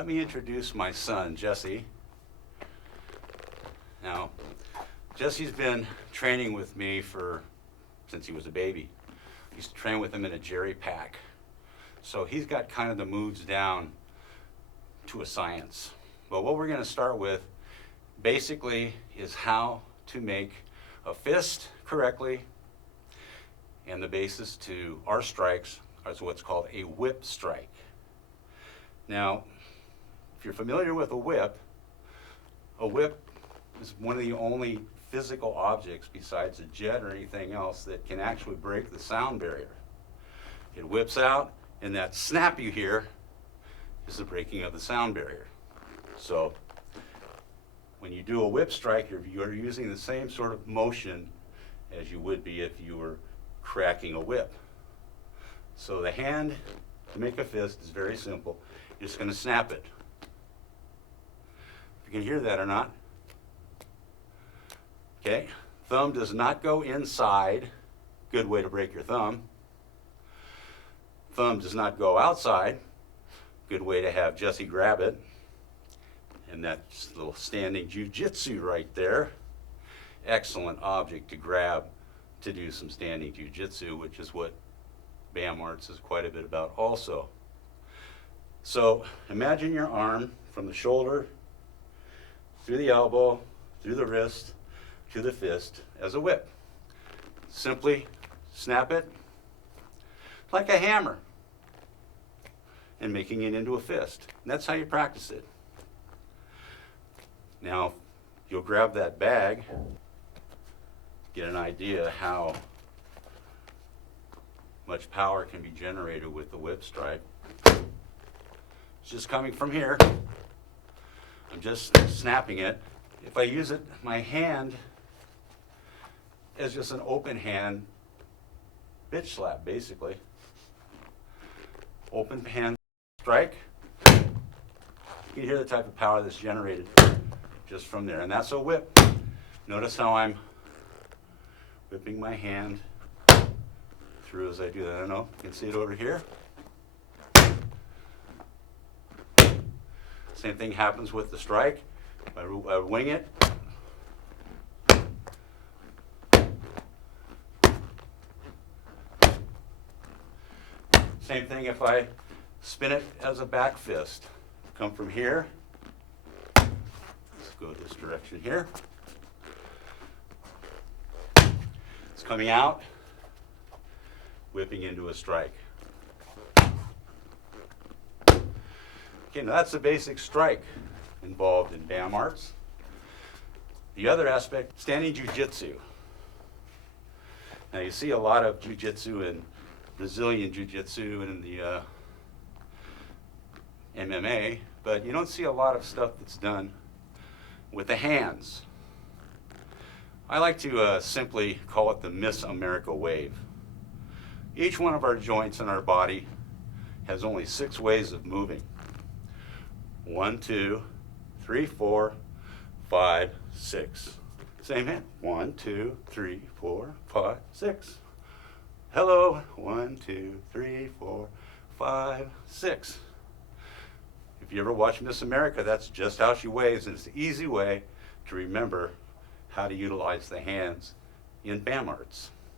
let me introduce my son, Jesse. Now, Jesse's been training with me since he was a baby. I used to train with him in a jerry pack. So he's got kind of the moves down to a science. But what we're going to start with basically is how to make a fist correctly, and the basis to our strikes is what's called a whip strike. Now, if you're familiar with a whip is one of the only physical objects besides a jet or anything else that can actually break the sound barrier. It whips out, and that snap you hear is the breaking of the sound barrier. So when you do a whip strike, you're using the same sort of motion as you would be if you were cracking a whip. So the hand to make a fist is very simple. You're just going to snap it. If you can hear that or not. Okay, thumb does not go inside. Good way to break your thumb. Thumb does not go outside. Good way to have Jesse grab it. And that's a little standing jiu-jitsu right there. Excellent object to grab to do some standing jiu-jitsu, which is what BAM Arts is quite a bit about also. So imagine your arm from the shoulder, through the elbow, through the wrist, to the fist as a whip. Simply snap it like a hammer and making it into a fist. And that's how you practice it. Now, you'll grab that bag, get an idea how much power can be generated with the whip strike. It's just coming from here. I'm just snapping it. If I use it, my hand as just an open hand bitch slap, basically. Open hand strike. You can hear the type of power that's generated just from there, and that's a whip. Notice how I'm whipping my hand through as I do that. I don't know, you can see it over here. Same thing happens with the strike. I wing it. Same thing if I spin it as a back fist. Come from here. Let's go this direction here. It's coming out, whipping into a strike. Okay, now that's the basic strike involved in BAM Arts. The other aspect, standing jiu-jitsu. Now you see a lot of jiu-jitsu in Brazilian jiu-jitsu and in the MMA, but you don't see a lot of stuff that's done with the hands. I like to simply call it the Miss America wave. Each one of our joints in our body has only 6 ways of moving. 1, 2, 3, 4, 5, 6. Same hand. 1, 2, 3, 4, 5, 6. Hello. 1, 2, 3, 4, 5, 6. If you ever watch Miss America, that's just how she waves, and it's an easy way to remember how to utilize the hands in BAM Arts.